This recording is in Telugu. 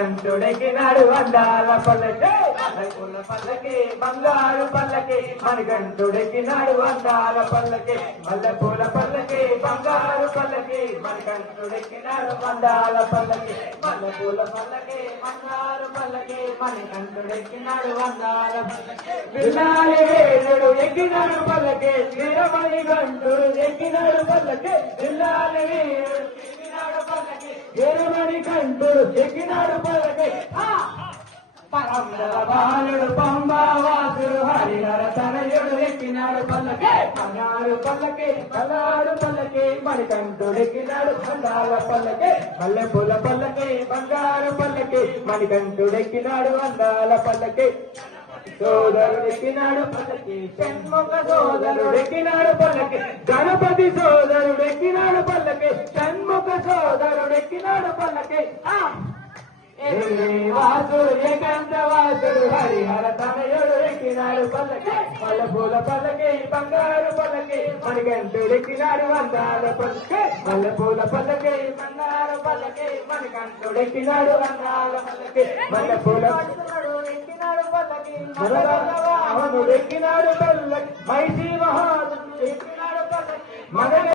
మణికంఠుడెక్కినాడు అందాల పల్లకి పూల పల్లకి బంగారు పల్లకి మణికంఠుడెక్కినాడు అందాల పల్లకి మల్లెపూల పల్లకి బంగారు పల్లకి మణికంఠుడెక్కినాడు అందాల పల్లకి మల్లెపూల పల్లకి బంగారు పల్లకి మణికంఠుడెక్కినాడు అందాల పల్లకి విల్లాలి వేలుడు ఎక్కినాడు పల్లకి వీరమణి కంఠుడు ఎక్కినాడు పల్లకి విల్లాలి వేలుడు ఎక్కినాడు పల్లకి వీరమణి కంఠుడు ఎక్కినాడు పల్లకి బాలుడు పంబావాసుడు హరిహర తనయుడు ఎక్కినాడు పల్లకి బంగారు పల్లకి కలాడు పల్లకి మణికంఠుడు ఎక్కినాడు అందాల పల్లకి మల్లెపూల పల్లకి బంగారు పల్లకి మణికంఠుడు ఎక్కినాడు అందాల పల్లకి సోదరుడెక్కినాడు పల్లకి షణ్ముఖ సోదరుడెక్కినాడు పల్లకి గణపతి సోదరుడెక్కినాడు పల్లకి షణ్ముఖ సోదరుడెక్కినాడు పల్లకి వాసుడు ఏకాంత వాసుడు హరిహర తనయుడు ఎక్కినాడు పల్లకి మల్లెపూల పల్లకి బంగారు పల్లకి మణికంఠుడెక్కినాడు అందాల పల్లకి మల్లెపూల పల్లకి బంగారు పల్లకి మణికంఠుడెక్కినాడు అందాల పల్లకి మల్లెపూల ఎక్కినాడు పల్లకి వాహనుడెక్కినాడు పల్లకి మైసీ మహానుడు ఎక్కినాడు పల్లకి